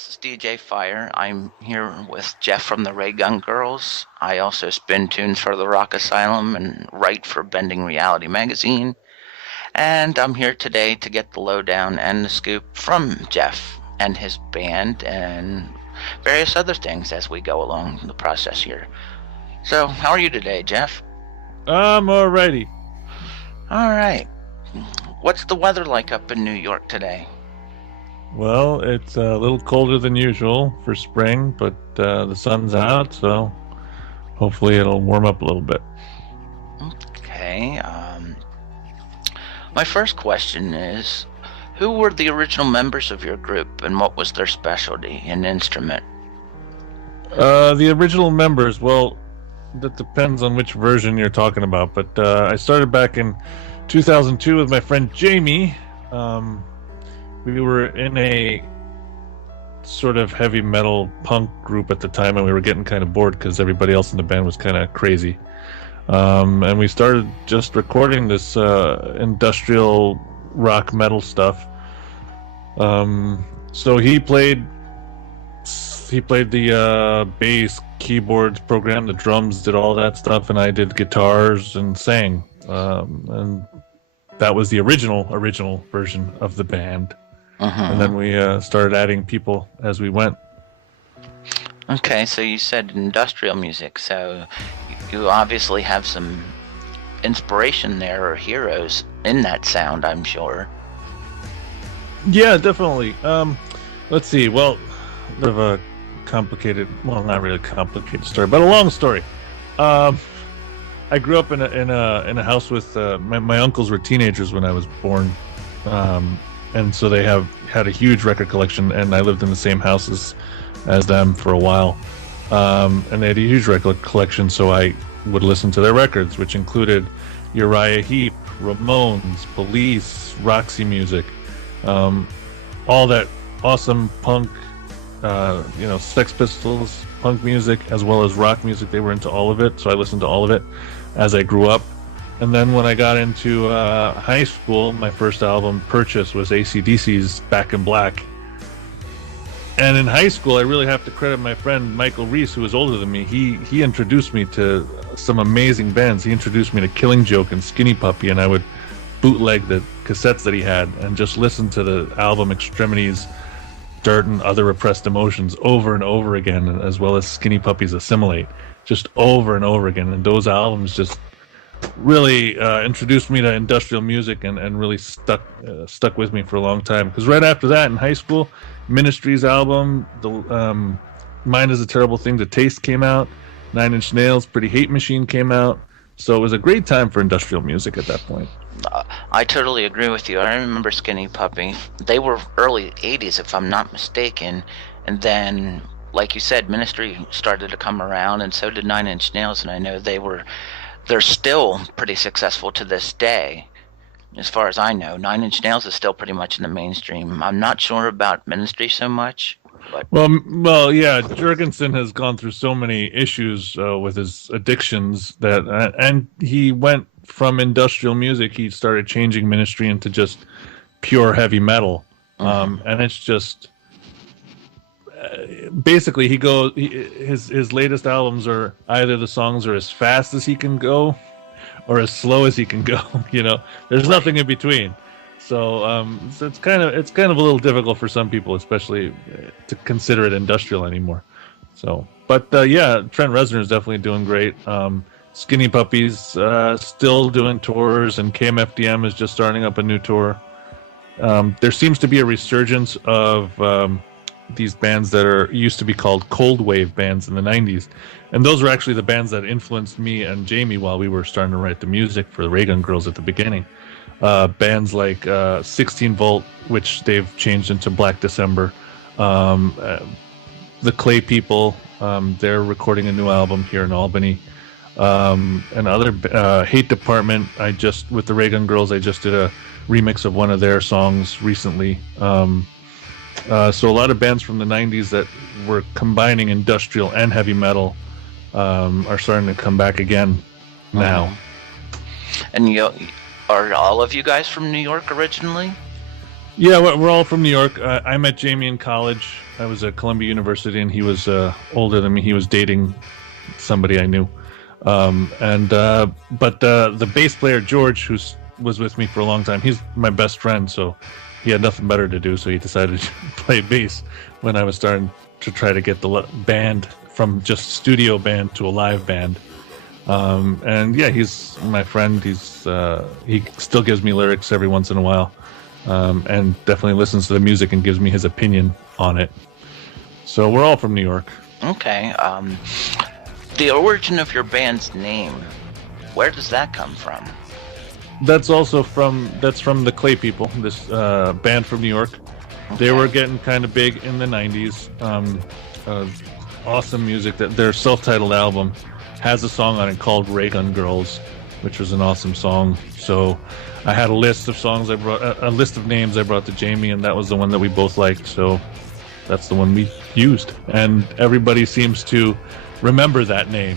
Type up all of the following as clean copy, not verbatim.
This is DJ Fire. I'm here with Geoff from the Raygun Girls. I also spin tunes for the Rock Asylum and write for Bending Reality magazine. And I'm here today to get the lowdown and the scoop from Geoff and his band and various other things as we go along the process here. So, how are you today, Geoff? I'm alrighty. All right. What's the weather like up in New York today? Well, it's a little colder than usual for spring, but the sun's out, so hopefully it'll warm up a little bit. Okay. My first question is, who were the original members of your group and what was their specialty and instrument? The original members, well, that depends on which version you're talking about, but I started back in 2002 with my friend Jamie. We were in a sort of heavy metal punk group at the time, and we were getting kind of bored because everybody else in the band was kind of crazy. And we started just recording this industrial rock metal stuff. So he played the bass, keyboards, programmed the drums, did all that stuff, and I did guitars and sang. And that was the original version of the band. And then we started adding people as we went. Okay, so you said industrial music, so you obviously have some inspiration there or heroes in that sound, I'm sure. Yeah, definitely. Let's see. Well, bit of a complicated, well, not really complicated story, but a long story. I grew up in a house with my uncles were teenagers when I was born. And so they had a huge record collection, and I lived in the same house as them for a while. And they had a huge record collection, so I would listen to their records, which included Uriah Heep, Ramones, Police, Roxy Music, all that awesome punk, Sex Pistols, punk music, as well as rock music. They were into all of it, so I listened to all of it as I grew up. And then when I got into high school, my first album purchase was AC/DC's Back in Black. And in high school, I really have to credit my friend Michael Reese, who was older than me. He introduced me to some amazing bands. He introduced me to Killing Joke and Skinny Puppy, and I would bootleg the cassettes that he had and just listen to the album Extremities, Dirt, and Other Repressed Emotions over and over again, as well as Skinny Puppy's Assimilate, just over and over again. And those albums just really introduced me to industrial music and really stuck with me for a long time. Because right after that, in high school, Ministry's album, the Mind is a Terrible Thing to Taste came out. 9 Inch Nails' Pretty Hate Machine came out. So it was a great time for industrial music at that point. I totally agree with you. I remember Skinny Puppy. They were early 80s, if I'm not mistaken. And then, like you said, Ministry started to come around, and so did 9 Inch Nails. And I know they're still pretty successful to this day. As far as I know, 9 Inch Nails is still pretty much in the mainstream. I'm not sure about Ministry so much. But... Well, yeah, Jurgensen has gone through so many issues with his addictions and he went from industrial music. He started changing Ministry into just pure heavy metal, and it's just basically his latest albums are either the songs are as fast as he can go or as slow as he can go. There's nothing in between. So it's kind of a little difficult for some people, especially to consider it industrial anymore. So, but yeah, Trent Reznor is definitely doing great. Skinny Puppy's still doing tours, and KMFDM is just starting up a new tour. There seems to be a resurgence of these bands that used to be called cold wave bands in the 90s, and those were actually the bands that influenced me and Jamie while we were starting to write the music for the Raygun Girls at the beginning. Bands like 16 Volt, which they've changed into Black December, the Clay People, they're recording a new album here in Albany, and other Hate Department. With the Raygun Girls, I just did a remix of one of their songs recently. So a lot of bands from the 90s that were combining industrial and heavy metal are starting to come back again now. And are all of you guys from New York originally? Yeah, we're all from New York. I met Jamie in college. I was at Columbia University, and he was older than me. He was dating somebody I knew. But the bass player George, who was with me for a long time, he's my best friend. So he had nothing better to do, so he decided to play bass when I was starting to try to get the band from just studio band to a live band. And yeah, he's my friend. He still gives me lyrics every once in a while. And definitely listens to the music and gives me his opinion on it. So we're all from New York. Okay. The origin of your band's name, where does that come from? That's from the Clay People, this band from New York. Okay. They were getting kind of big in the 90s. Awesome music. That their self-titled album has a song on it called Raygun Girls, which was an awesome song. So I had a list of songs a list of names I brought to Jamie, and that was the one that we both liked. So that's the one we used, and everybody seems to remember that name,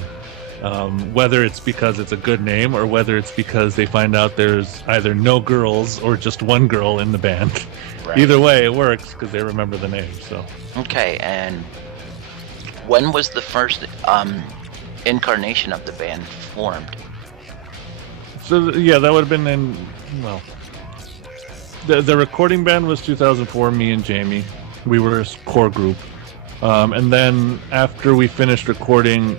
whether it's because it's a good name or whether it's because they find out there's either no girls or just one girl in the band. Right. Either way, it works because they remember the name. So okay, and when was the first incarnation of the band formed? So yeah, that would have been the recording band was 2004. Me and Jamie, we were a core group, and then after we finished recording,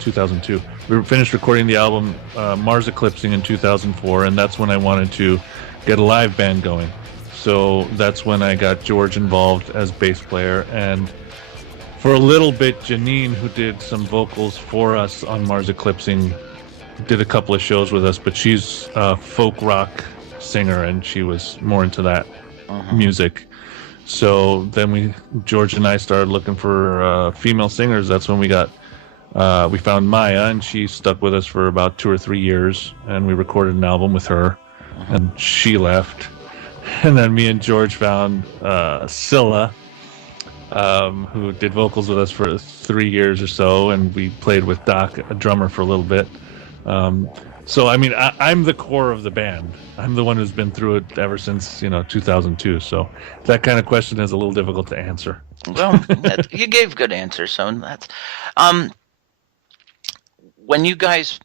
2002, we finished recording the album Mars Eclipsing in 2004, and that's when I wanted to get a live band going. So that's when I got George involved as bass player, and for a little bit, Janine, who did some vocals for us on Mars Eclipsing, did a couple of shows with us, but she's a folk rock singer, and she was more into that music. So then George and I started looking for female singers. That's when we found Maya, and she stuck with us for about 2 or 3 years, and we recorded an album with her, and she left. And then me and George found Scylla, who did vocals with us for 3 years or so, and we played with Doc, a drummer, for a little bit. So I mean, I'm the core of the band. I'm the one who's been through it ever since 2002. So that kind of question is a little difficult to answer. Well, you gave good answers. So that's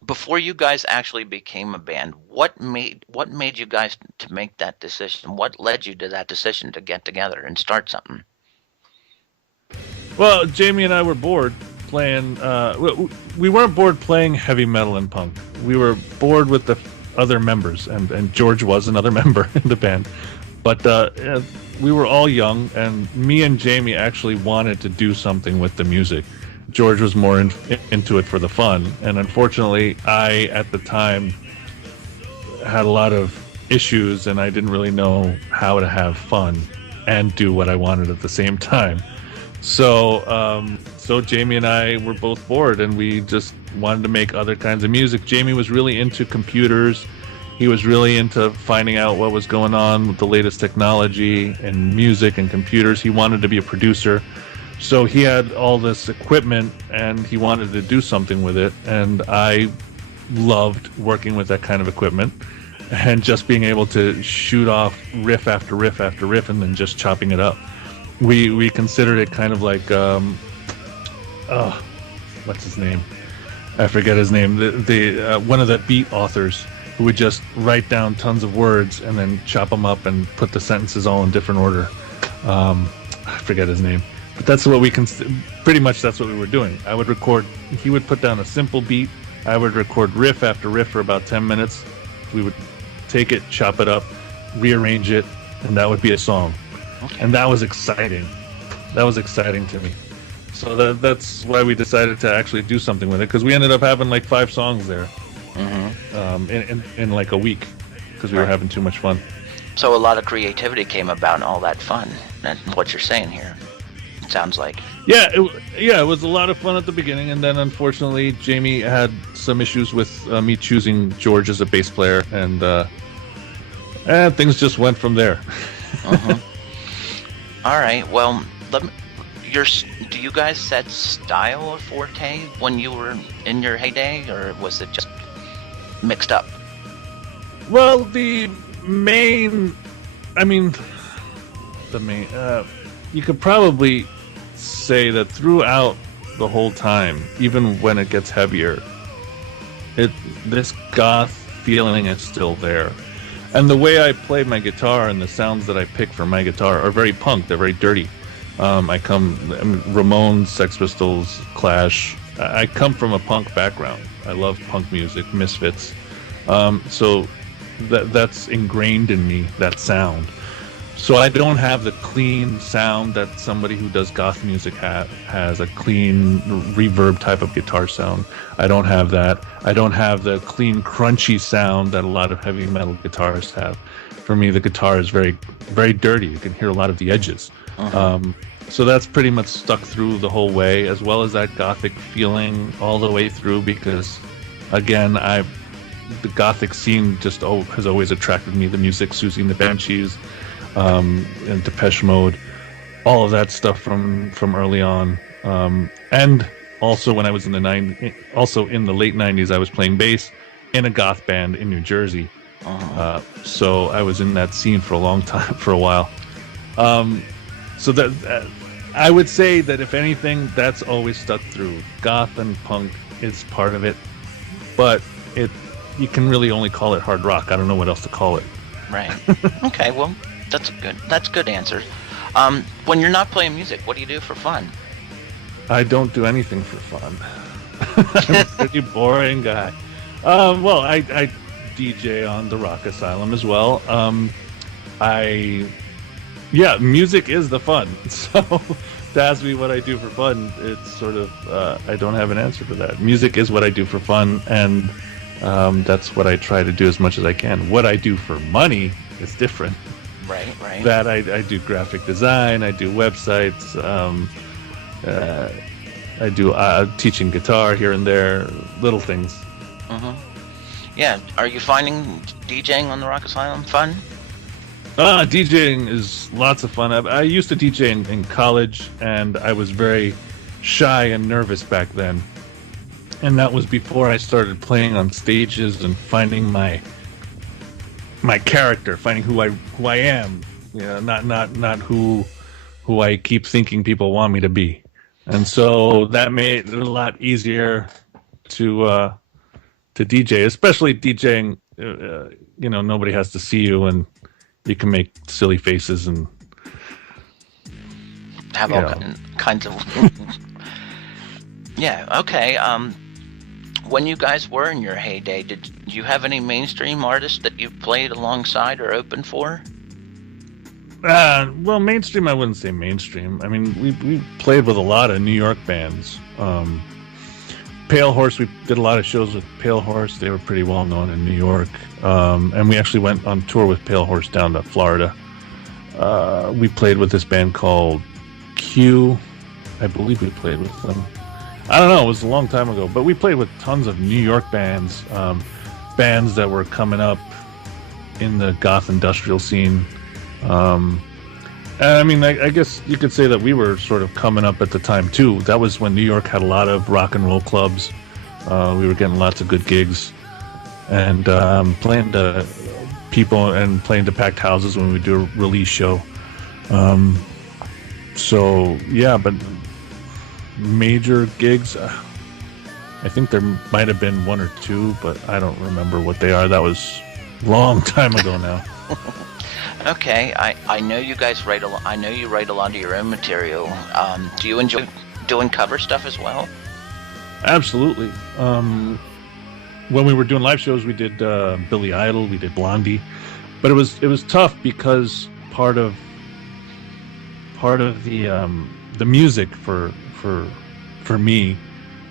before you guys actually became a band, what made you guys to make that decision? What led you to that decision to get together and start something? Well, Jamie and I were bored playing. We weren't bored playing heavy metal and punk. We were bored with the other members, and George was another member in the band. But we were all young, and me and Jamie actually wanted to do something with the music. George was more into it for the fun, and unfortunately, I, at the time, had a lot of issues, and I didn't really know how to have fun and do what I wanted at the same time. So Jamie and I were both bored, and we just wanted to make other kinds of music. Jamie was really into computers. He was really into finding out what was going on with the latest technology and music and computers. He wanted to be a producer. So he had all this equipment, and he wanted to do something with it. And I loved working with that kind of equipment and just being able to shoot off riff after riff after riff and then just chopping it up. We considered it kind of like, what's his name? I forget his name. The one of the beat authors who would just write down tons of words and then chop them up and put the sentences all in different order. I forget his name. But that's what pretty much that's what we were doing. I would record, he would put down a simple beat. I would record riff after riff for about 10 minutes. We would take it, chop it up, rearrange it, and that would be a song. Okay. And that was exciting. That was exciting to me. So that's why we decided to actually do something with it, because we ended up having like 5 songs there in like a week, because we were having too much fun. So a lot of creativity came about and all that fun. That's what you're saying here. It sounds like. Yeah, it was a lot of fun at the beginning, and then unfortunately Jamie had some issues with me choosing George as a bass player, and things just went from there. All right. Well, do you guys set style of forte when you were in your heyday, or was it just mixed up? Well, the main, the main. You could probably say that throughout the whole time, even when it gets heavier, this goth feeling is still there. And the way I play my guitar and the sounds that I pick for my guitar are very punk. They're very dirty. Ramones, Sex Pistols, Clash. I come from a punk background. I love punk music, Misfits. So that's ingrained in me, that sound. So I don't have the clean sound that somebody who does goth music has, a clean reverb type of guitar sound. I don't have that. I don't have the clean, crunchy sound that a lot of heavy metal guitarists have. For me, the guitar is very, very dirty. You can hear a lot of the edges. So that's pretty much stuck through the whole way, as well as that Gothic feeling all the way through, because, again, the Gothic scene just has always attracted me. The music, Susie and the Banshees, and Depeche Mode, all of that stuff from early on. And also when I was in the late 90s, I was playing bass in a goth band in New Jersey. So I was in that scene for a long time, for a while. So that I would say that if anything, that's always stuck through. Goth and punk is part of it, but you can really only call it hard rock. I don't know what else to call it. Right. Okay. Well, that's good answer. When you're not playing music, what do you do for fun? I don't do anything for fun. I'm a pretty boring guy. Well, I DJ on the Rock Asylum as well. Music is the fun. So to ask me what I do for fun, it's sort of, I don't have an answer for that. Music is what I do for fun, and that's what I try to do as much as I can. What I do for money is different. Right. That I do graphic design, I do websites, I do teaching guitar here and there, little things. Yeah. Are you finding DJing on the Rock Asylum fun? DJing is lots of fun. I used to DJ in college, and I was very shy and nervous back then. And that was before I started playing on stages and finding my character, finding who I am. Not who I keep thinking people want me to be. And so that made it a lot easier to DJ, especially DJing. Nobody has to see you, and you can make silly faces and have all kinds of. Yeah. Okay. When you guys were in your heyday, did you have any mainstream artists that you played alongside or opened for? Well, mainstream, I wouldn't say mainstream. I mean, we played with a lot of New York bands. Pale Horse, we did a lot of shows with Pale Horse. They were pretty well known in New York. And we actually went on tour with Pale Horse down to Florida. We played with this band called Q. I believe we played with them. I don't know, it was a long time ago, but we played with tons of New York bands, bands that were coming up in the goth industrial scene. And I mean, I guess you could say that we were sort of coming up at the time too. That was when New York had a lot of rock and roll clubs. We were getting lots of good gigs, and playing to people and playing to packed houses when we do a release show. So yeah, but major gigs, I think there might have been one or two, but I don't remember what they are. That was a long time ago now. Okay, I know you guys write I know you write a lot of your own material. Do you enjoy doing cover stuff as well? Absolutely. When we were doing live shows, we did Billy Idol, we did Blondie, but it was tough because part of the music for me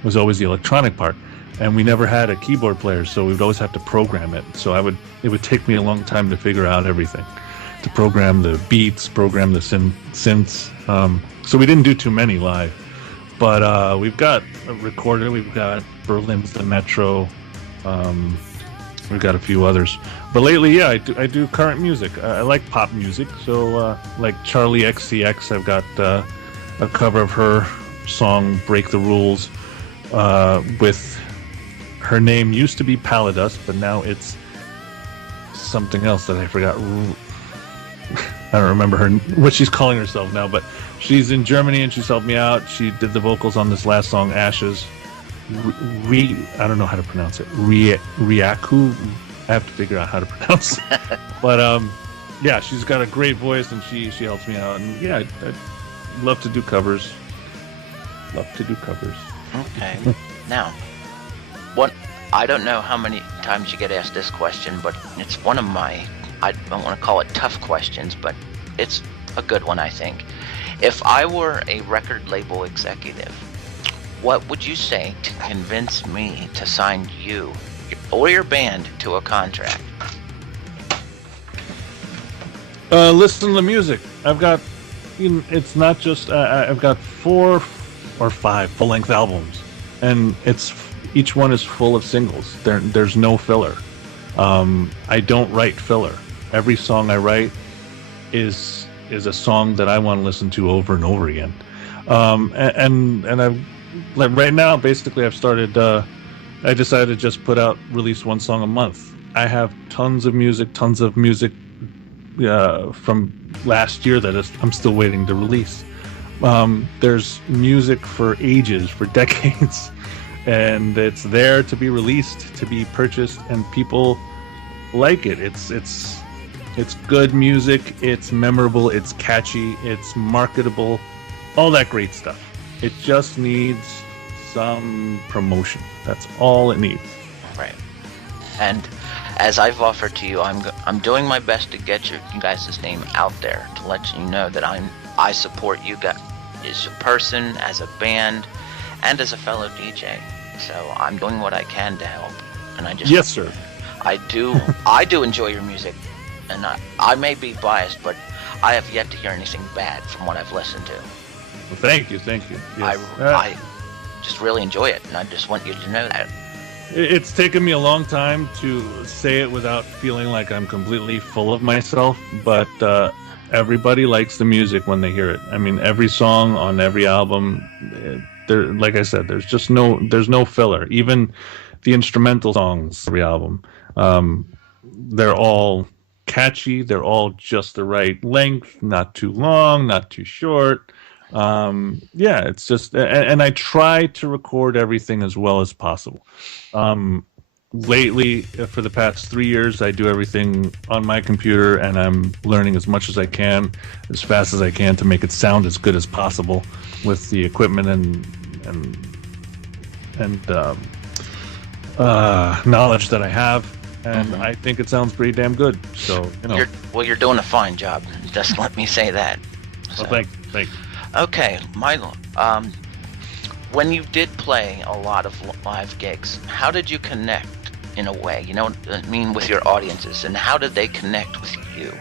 was always the electronic part, and we never had a keyboard player, so we'd always have to program it. So it would take me a long time to figure out everything, to program the beats, program the synths. So we didn't do too many live, but we've got a recorder, we've got Berlin's The Metro, we've got a few others. But lately, yeah, I do current music. I like pop music, so like Charlie XCX, I've got a cover of her song "Break the Rules" with her name used to be palliDust, but now it's something else that I forgot. I don't remember what she's calling herself now, but she's in Germany and she's helped me out. She did the vocals on this last song, Ashes. I don't know how to pronounce it. Riaku. I have to figure out how to pronounce it. But yeah, she's got a great voice and she helps me out. And yeah, I'd love to do covers. Okay. Now, I don't know how many times you get asked this question, but it's one of my, I don't want to call it tough questions, but it's a good one, I think. If I were a record label executive, what would you say to convince me to sign you or your band to a contract? Listen to the music. I've got, it's not just, I've got 4 or 5 full-length albums, and each one is full of singles. There's no filler. I don't write filler. Every song I write is a song that I want to listen to over and over again. And I've, like, right now, basically, I've started. I decided to just release 1 song a month. I have tons of music from last year that I'm still waiting to release. There's music for ages, for decades, and it's there to be released, to be purchased, and people like it. It's good music, it's memorable, it's catchy, it's marketable, all that great stuff. It just needs some promotion. That's all it needs. Right. And as I've offered to you, I'm doing my best to get you guys' name out there, to let you know that I support you guys as a person, as a band, and as a fellow DJ. So I'm doing what I can to help. And I just Yes, sir. I do enjoy your music, and I may be biased, but I have yet to hear anything bad from what I've listened to. Well, thank you. Yes. I just really enjoy it, and I just want you to know that. It's taken me a long time to say it without feeling like I'm completely full of myself, but everybody likes the music when they hear it. I mean, every song on every album, like I said, there's no filler. Even the instrumental songs, every album, they're all catchy. They're all just the right length, not too long, not too short. Yeah, it's just, and I try to record everything as well as possible. Lately, for the past 3 years, I do everything on my computer, and I'm learning as much as I can, as fast as I can, to make it sound as good as possible with the equipment and knowledge that I have. And I think it sounds pretty damn good. So, you're doing a fine job. Just let me say that. So. Well, thank you. Okay, when you did play a lot of live gigs, how did you connect in a way? With your audiences, and how did they connect with you?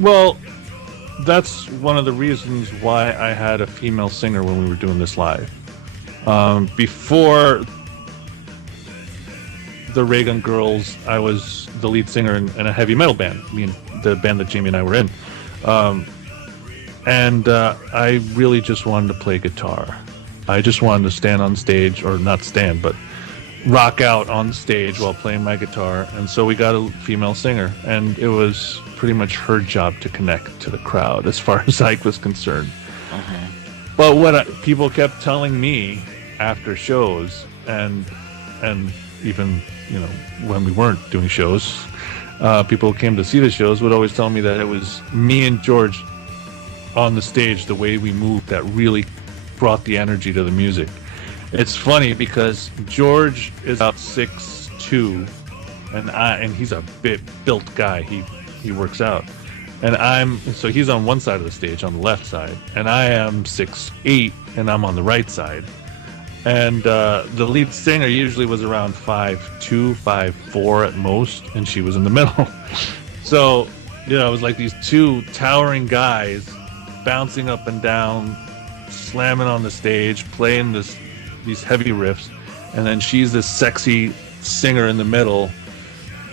Well, that's one of the reasons why I had a female singer when we were doing this live. Before the Raygun Girls, I was the lead singer in a heavy metal band. The band that Jamie and I were in. And I really just wanted to play guitar. I just wanted to stand on stage, or not stand, but rock out on stage while playing my guitar. And so we got a female singer, and it was pretty much her job to connect to the crowd as far as I was concerned. But what people kept telling me after shows, and even when we weren't doing shows, people who came to see the shows would always tell me that it was me and George on the stage, the way we moved, that really brought the energy to the music. It's funny because George is about 6'2", and he's a bit built guy. He works out, and so he's on one side of the stage, on the left side, and I am 6'8", and I'm on the right side. And the lead singer usually was around 5'2", 5'4" at most, and she was in the middle. So it was like these two towering guys bouncing up and down, slamming on the stage, playing these heavy riffs, and then she's this sexy singer in the middle,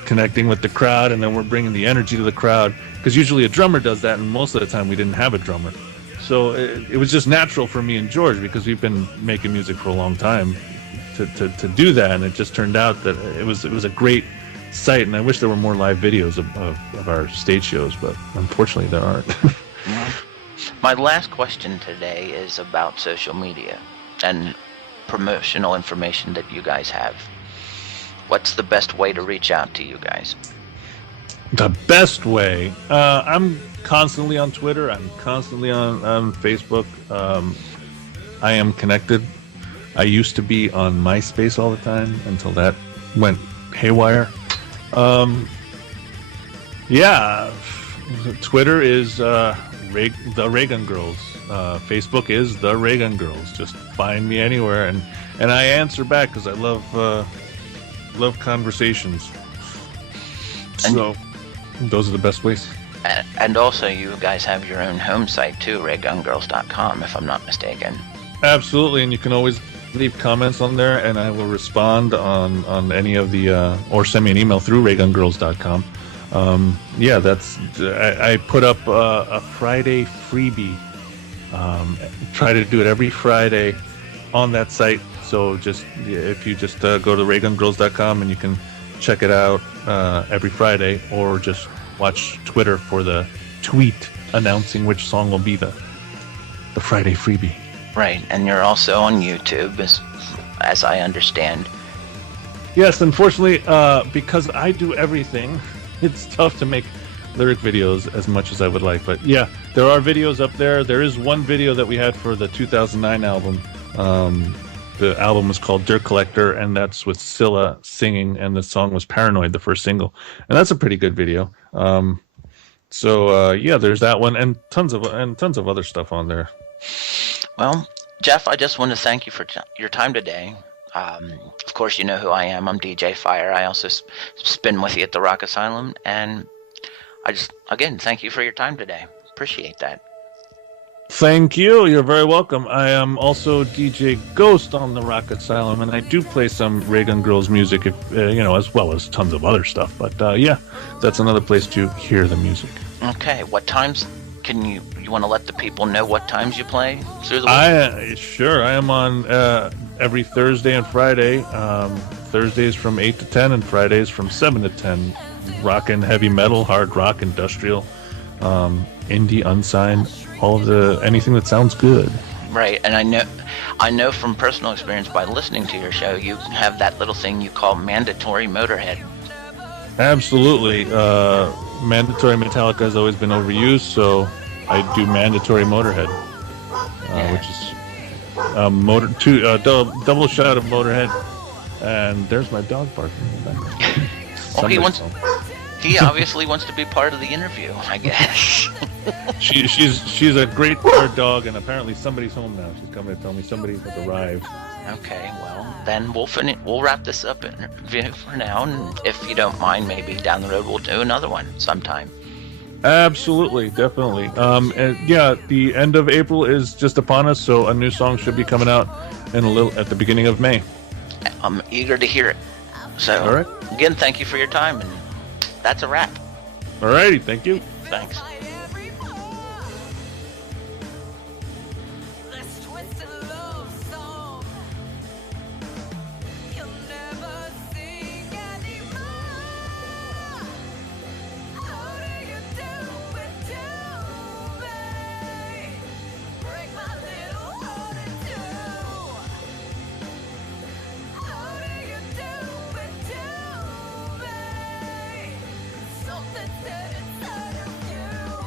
connecting with the crowd, and then we're bringing the energy to the crowd, because usually a drummer does that, and most of the time we didn't have a drummer. So it was just natural for me and George, because we've been making music for a long time, to do that, and it just turned out that it was a great site, and I wish there were more live videos of our stage shows, but unfortunately there aren't. My last question today is about social media and promotional information that you guys have. What's the best way to reach out to you guys? The best way? I'm constantly on Twitter. I'm constantly on Facebook. I am connected. I used to be on MySpace all the time until that went haywire. Yeah, Twitter is the Raygun Girls. Facebook is the Raygun Girls. Just find me anywhere, and I answer back because I love conversations. So those are the best ways. And also, you guys have your own home site too, RaygunGirls.com, if I'm not mistaken. Absolutely, and you can always leave comments on there, and I will respond on any of the or send me an email through RaygunGirls.com. Yeah, that's I put up a Friday freebie. Try to do it every Friday on that site. So if you just go to RaygunGirls.com and you can check it out every Friday, or just watch Twitter for the tweet announcing which song will be the Friday freebie. Right, and you're also on YouTube, as I understand. Yes, unfortunately, because I do everything, it's tough to make lyric videos as much as I would like. But yeah, there are videos up there. There is one video that we had for the 2009 album. The album was called Dirt Collector, and that's with Scylla singing, and the song was Paranoid, the first single. And that's a pretty good video. Yeah, there's that one, and tons of other stuff on there. Well, Geoff, I just want to thank you for your time today. Of course, you know who I am. I'm DJ Fire. I also spin with you at the Rock Asylum, and again, thank you for your time today. Appreciate that. Thank you. You're very welcome. I am also DJ Ghost on the Rock Asylum, and I do play some Raygun Girls music, as well as tons of other stuff. But yeah, that's another place to hear the music. Okay. What times can you want to let the people know what times you play through the week? Sure. I am on every Thursday and Friday. Thursdays from 8 to 10, and Fridays from 7 to 10. Rockin' heavy metal, hard rock, industrial, indie, unsigned. All of anything that sounds good. Right, and I know from personal experience by listening to your show, you have that little thing you call mandatory Motorhead. Absolutely. Mandatory Metallica has always been overused, so I do mandatory Motorhead, which is double shot of Motorhead. And there's my dog barking in the background. He obviously wants to be part of the interview, I guess. She's a great guard dog, and apparently somebody's home now. She's coming to tell me somebody has arrived. Okay, well, then we'll wrap this up interview for now, and if you don't mind, maybe down the road we'll do another one sometime. Absolutely, definitely. And yeah, the end of April is just upon us, so a new song should be coming out at the beginning of May. I'm eager to hear it. So, all right. Again, thank you for your time, and that's a wrap. All righty, thank you. Thanks. Something dead inside of you.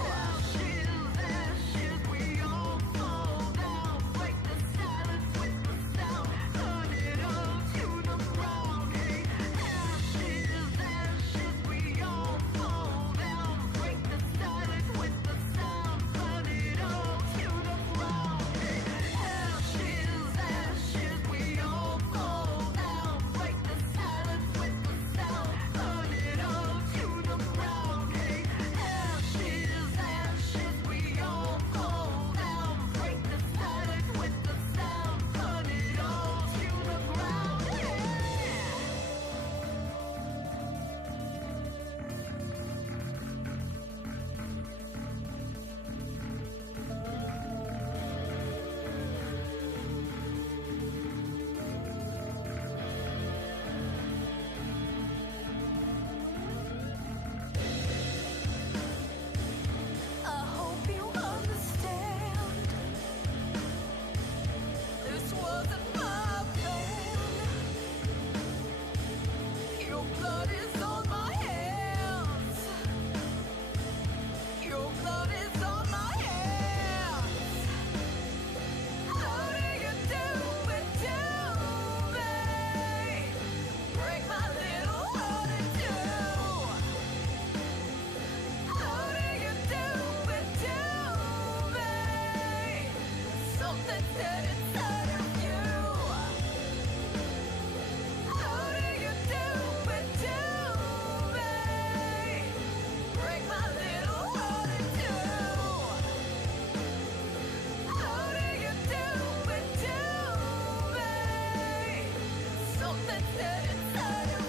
Something's dead inside of you. How do you do it to me? Break my little heart in two. How do you do it to me? Something's dead inside of